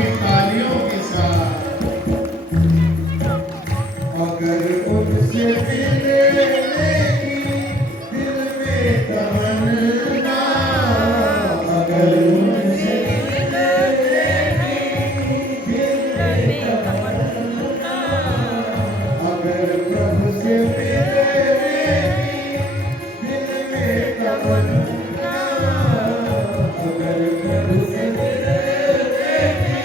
होगी तालियों के साथ। अगर उनसे मिलने की दिल में तमन्ना, अगर उनसे मिलने की दिल में तमन्ना, अगर प्रभु से मिलने की दिल में तमन्ना, अगर प्रभु से मिलने की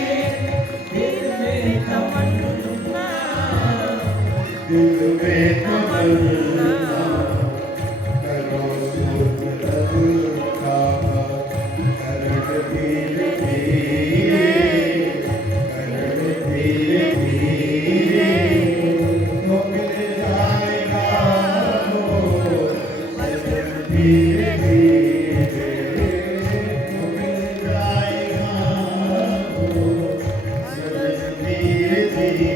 दिल में तमन्ना, दिल में तमन्ना, करो सुख का करण धीरे धीरे, करण धीरे धीरे, तो मिल जाएगा वो सजन धीरे धीरे, तो मिल जाएगा वो सजन धीरे धीरे।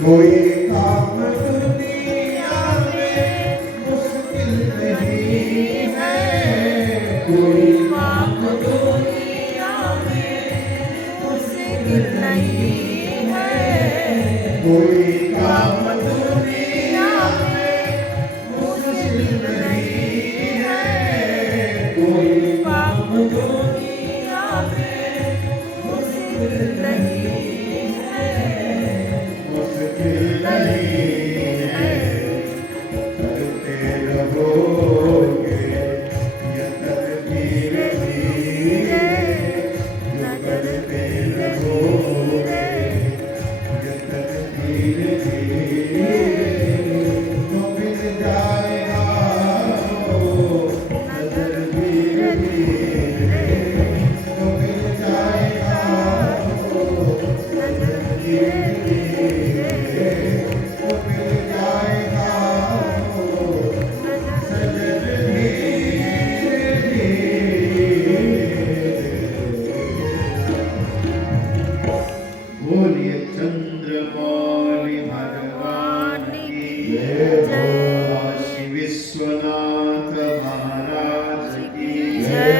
कोई काम दुनिया में मुश्किल नहीं है, कोई काम दुनिया में मुश्किल नहीं है, कोई काम दुनिया में मुश्किल नहीं है, कोई काम दुनिया में मुश्किल नहीं है, मुश्किल नहीं है, करते रहोगे यतन धीरे धीरे, जो करते रहोगे यतन धीरे धीरे, तो मिल जाएगा वो नजर धीरे धीरे, तो मिल जाएगा वो नजर धीरे धीरे, तो मिल जाएगा वो सजन धीरे धीरे। बोलिए चंद्रमौली भगवान की जय, काशी विश्वनाथ महाराज की जय,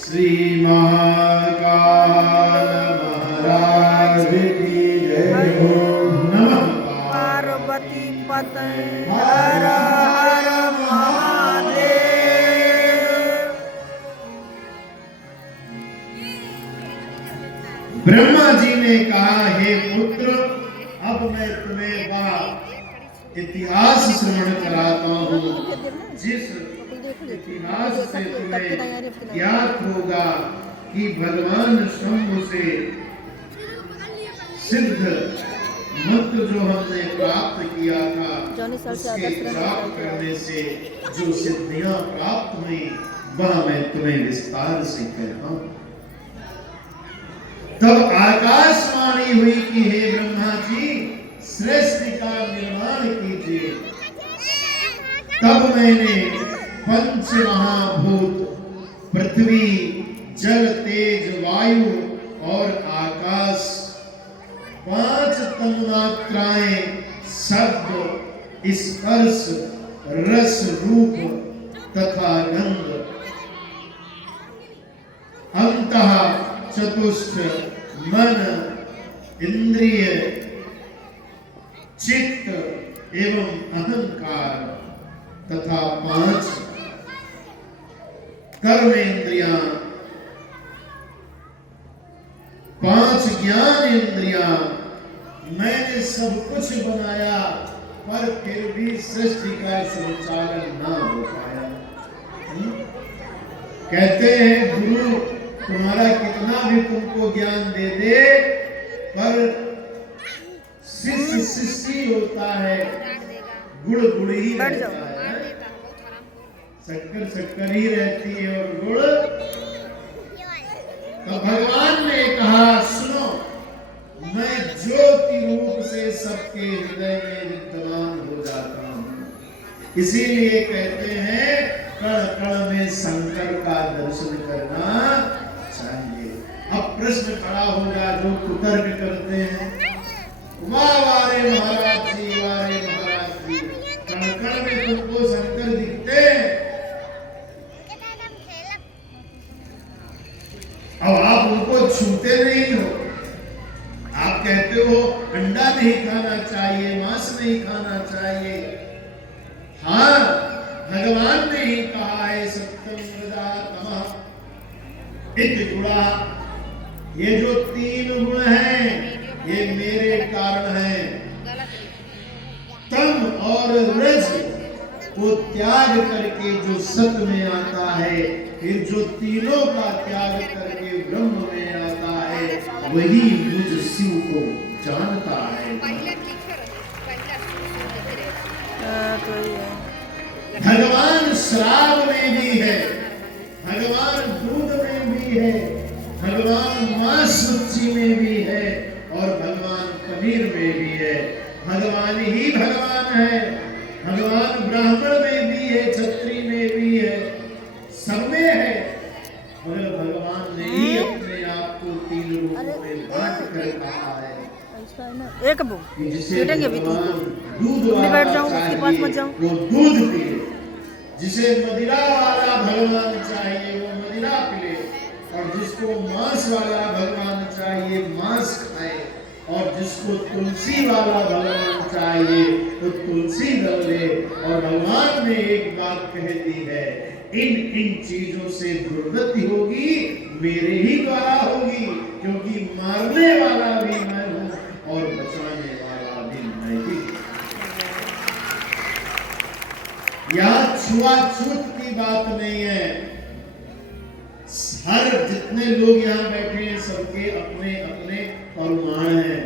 श्री महाकाल महाराज की जय हो। नमः पार्वती पते हर हर महादेव। ब्रह्मा जी ने कहा, हे पुत्र, अब मैं तुम्हें वह इतिहास श्रवण कराता हूँ जिस इतिहास से तुम्हें ज्ञात होगा कि भगवान शंभु से सिद्ध मंत्र जो हमने प्राप्त किया था, उसके प्राप्त करने से जो सिद्धियां प्राप्त हुई, वह मैं तुम्हें विस्तार से कहता हूं। तब आकाशवाणी हुई कि हे ब्रह्मा जी, सृष्टि का निर्माण कीजिए। तब मैंने पंच महाभूत पृथ्वी, जल, तेज, वायु और आकाश, 5 तन्मात्राएं शब्द, स्पर्श, रस, रूप तथा गंध, अंतः चतुष्ट मन, इंद्रिय, चित्त एवं अहंकार तथा 5 कर्म इंद्रियां, 5 ज्ञान इंद्रियां मैंने सब कुछ बनाया पर फिर भी सृष्टि का संचालन ना हो पाया। कहते हैं गुरु तुम्हारा कितना भी तुमको ज्ञान दे दे, पर शिष्य शिष्य होता है, गुड़ गुड़ ही रहता है, शक्कर शक्कर ही रहती है और गुड़। तो भगवान ने कहा सुनो, मैं ज्योति रूप से सबके हृदय में विद्यमान हो जाता हूँ। इसीलिए कहते हैं कण कण में शंकर का दर्शन करना चाहिए। अब प्रश्न खड़ा होगा जो कुतर्क करते हैं, वाह वारे महाराज जी, वारे महाराज जी, कण कण में तुमको शंकर दिखते हैं, अब आप उनको छूते नहीं हो। आप कहते हो अंडा नहीं खाना चाहिए, मांस नहीं खाना चाहिए। हाँ, भगवान ने ही कहा है सत्यम मृदा तमः इति गुणा, ये जो तीन गुण हैं ये मेरे कारण हैं। तम और रज को त्याग करके जो सत्य में आता है, फिर जो तीनों का त्याग करके ब्रह्म में आता है, वही मुझ शिव को जानता है। भगवान श्राव में भी है, भगवान दूध में भी है, भगवान मांस सूची में भी है और भगवान पनीर में भी है। भगवान ही भगवान है, भगवान ब्राह्मण में भी है, क्षत्रिय में भी है, सब में है। मगर भगवान ने ही अपने आप को तीन रूपों में बांट कर कहा है। एक वो बैठेंगे भी दूध वाला बैठ जाऊं, उसके पास मत जाऊं, वो दूध पिए। जिसे मदिरा वाला भगवान चाहिए वो मदिरा पिए, और जिसको मांस वाला भगवान चाहिए मांस खाए, और जिसको तुलसी वाला भगवान चाहिए तो तुलसी डाले। और भगवान ने एक बात कह दी है, इन चीजों से दुर्गति होगी मेरे ही द्वारा होगी, क्योंकि मारने वाला भी मैं हूं और बचाने वाला भी मैं ही। यह छुआछूत की बात नहीं है। हर जितने लोग यहाँ बैठे हैं सबके अपने अपने परमाणु हैं,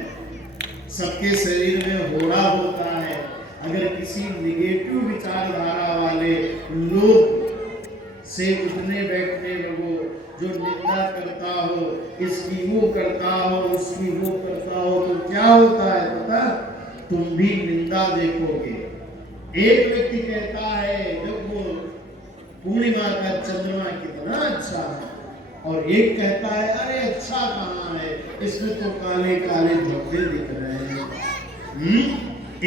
सबके शरीर में होड़ा होता है। अगर किसी निगेटिव विचारधारा वाले लोग से उठने बैठने लगो, जो निंदा करता हो, इसकी वो करता हो, उसकी वो करता हो, तो क्या होता है पता? तुम भी निंदा देखोगे। एक व्यक्ति कहता है जब वो पूर्णिमा का चंद्रमा कितना अच्छा है, और एक कहता है अरे अच्छा कहाँ है, इसमें तो काले काले धब्बे दिख रहे हैं।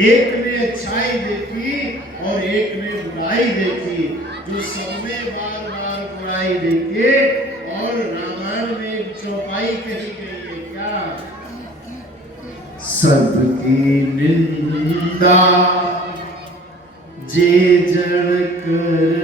एक ने अच्छाई देखी और एक ने बुराई देखी। जो सब में बार बार बुराई देखे, और रामायण में एक चौपाई कही गई है क्या? सबकी निंदा जे जड़ कर